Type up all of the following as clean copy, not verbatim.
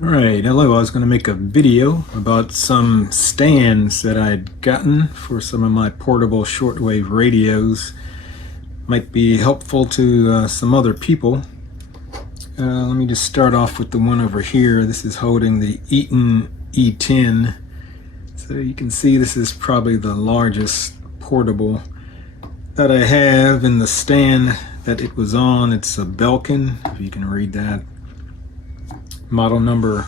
Alright, hello. I was going to make a video about some stands that I'd gotten for some of my portable shortwave radios. Might be helpful to some other people. Let me just start off with the one over here. This is holding the Eaton E10. So you can see this is probably the largest portable that I have, in the stand that it was on. It's a Belkin, if you can read that. Model number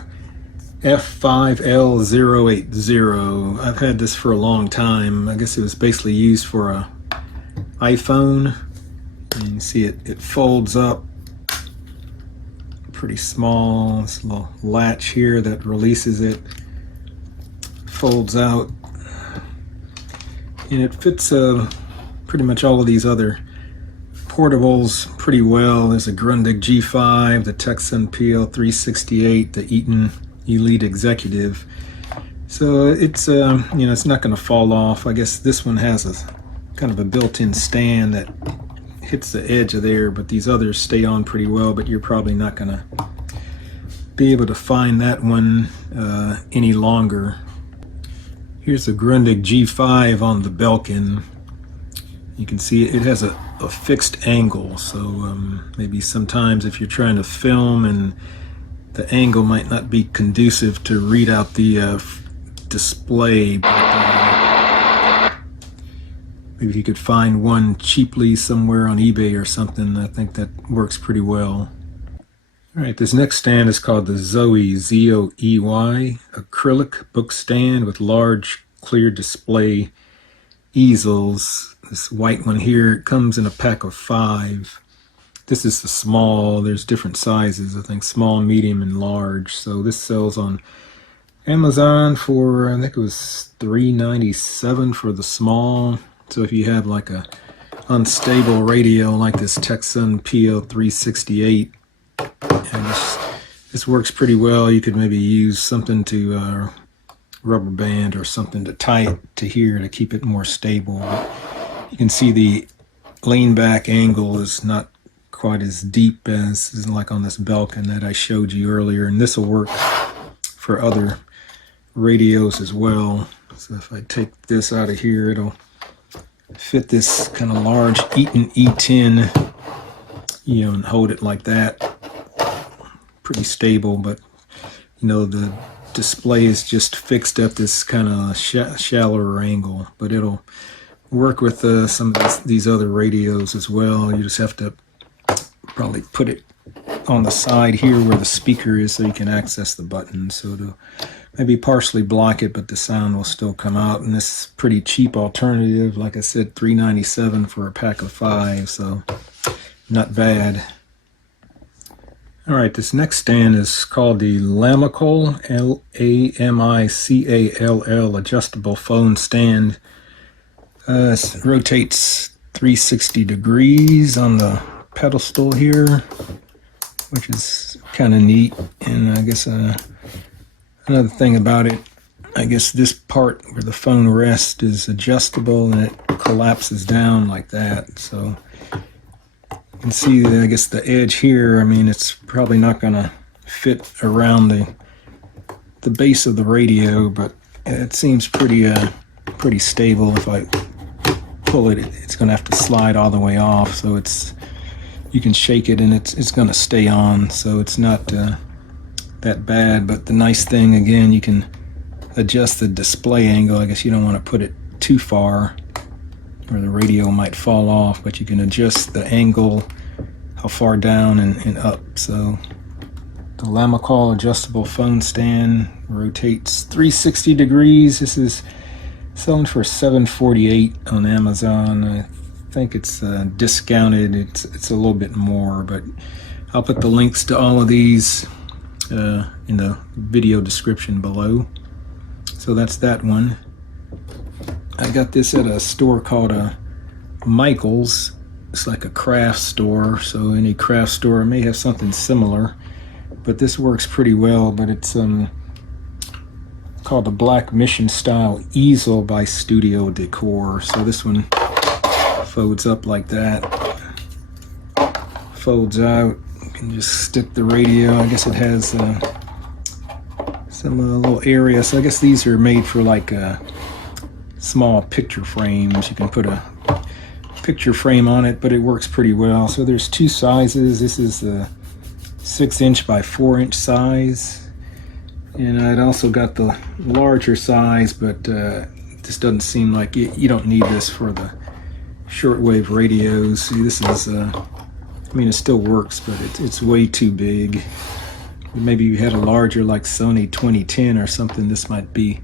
F5L080. I've had this for a long time. I guess it was basically used for a iPhone. And you can see it folds up pretty small. This little latch here that releases it folds out, and it fits pretty much all of these other portables pretty well. There's a Grundig G5, the Texan PL368, the Eaton Elite Executive. So it's it's not going to fall off. I guess this one has a kind of a built-in stand that hits the edge of there, but these others stay on pretty well. But you're probably not going to be able to find that one any longer. Here's a Grundig G5 on the Belkin. You can see it has a fixed angle, so maybe sometimes if you're trying to film and the angle might not be conducive to read out the display, but maybe you could find one cheaply somewhere on eBay or something. I think that works pretty well. Alright, this next stand is called the Zoey, Z-O-E-Y, Acrylic Book Stand with large clear display easels. This white one here, it comes in a pack of 5. This is the small. There's different sizes, I think small, medium, and large. So this sells on Amazon for, I think it was $3.97 for the small. So if you have like a unstable radio like this Texan PL368, and this works pretty well. You could maybe use something to rubber band or something to tie it to here to keep it more stable. But you can see the lean back angle is not quite as deep as like on this Belkin that I showed you earlier, and this will work for other radios as well. So if I take this out of here, it'll fit this kind of large Eaton E10, and hold it like that. Pretty stable, but the display is just fixed at this kind of shallower angle, but it'll work with some of these other radios as well. You just have to probably put it on the side here where the speaker is so you can access the button, so to maybe partially block it, but the sound will still come out. And this is a pretty cheap alternative. Like I said, $3.97 for a pack of 5, so not bad. Alright, this next stand is called the Lamicall, L-A-M-I-C-A-L-L, adjustable phone stand. It rotates 360 degrees on the pedestal here, which is kind of neat. And I guess another thing about it, I guess this part where the phone rests is adjustable and it collapses down like that. So you can see, I guess, the edge here. I mean, it's probably not going to fit around the base of the radio, but it seems pretty stable. If I pull it, it's going to have to slide all the way off. So you can shake it and it's going to stay on. So it's not that bad. But the nice thing, again, you can adjust the display angle. I guess you don't want to put it too far, or the radio might fall off, but you can adjust the angle, how far down and up. So the Lamicall adjustable phone stand rotates 360 degrees. This is selling for $7.48 on Amazon. I think it's discounted. It's a little bit more, but I'll put the links to all of these in the video description below. So that's that one. I got this at a store called Michael's. It's like a craft store, so any craft store may have something similar, but this works pretty well. But it's called the Black Mission Style Easel by Studio Decor. So this one folds up like that, folds out. You can just stick the radio. I guess it has some little area. So I guess these are made for like small picture frames. You can put a picture frame on it, but it works pretty well. So there's two sizes. This is the 6" by 4" size, and I'd also got the larger size, but this doesn't seem like you don't need this for the shortwave radios. See, this is I mean, it still works, but it's way too big. Maybe you had a larger, like Sony 2010 or something, this might be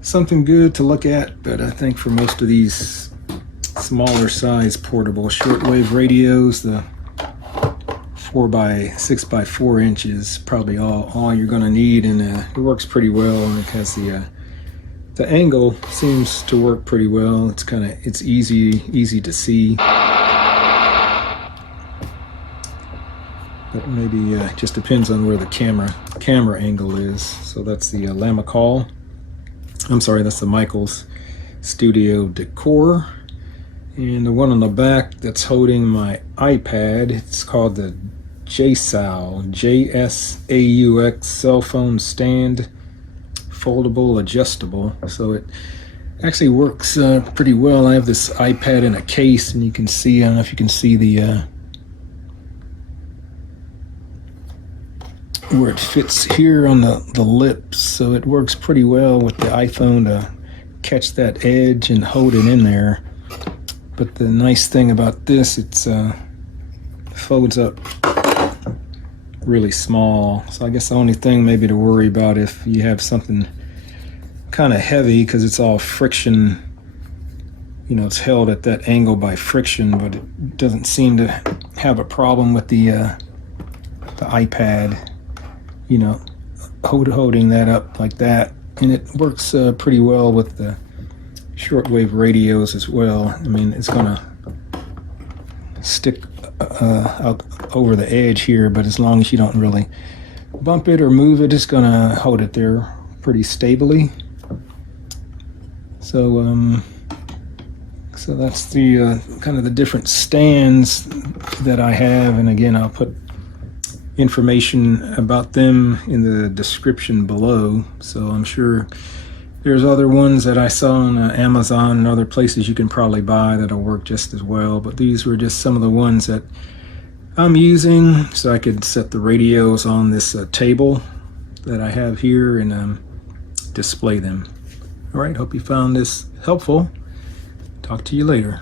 something good to look at, but I think for most of these smaller size portable shortwave radios, the 4x6 by 4" is probably all you're going to need, and it works pretty well, and it has the angle seems to work pretty well. It's easy to see. But maybe just depends on where the camera angle is. So that's the Lamicall. I'm sorry, that's the Michaels Studio Decor. And the one on the back that's holding my iPad, it's called the JSAUX, JSAUX cell phone stand, foldable, adjustable. So it actually works pretty well. I have this iPad in a case, and you can see, I don't know if you can see the where it fits here on the lips, so it works pretty well with the iPhone to catch that edge and hold it in there. But the nice thing about this, it's folds up really small. So I guess the only thing maybe to worry about if you have something kind of heavy, because it's all friction, you know, it's held at that angle by friction, but it doesn't seem to have a problem with the iPad, you know, holding that up like that. And it works pretty well with the shortwave radios as well. I mean, it's gonna stick out over the edge here, but as long as you don't really bump it or move it, it's gonna hold it there pretty stably. So so that's the kind of the different stands that I have, and again, I'll put information about them in the description below. So I'm sure there's other ones that I saw on Amazon and other places you can probably buy that'll work just as well, but these were just some of the ones that I'm using, so I could set the radios on this table that I have here and display them. All right, hope you found this helpful. Talk to you later.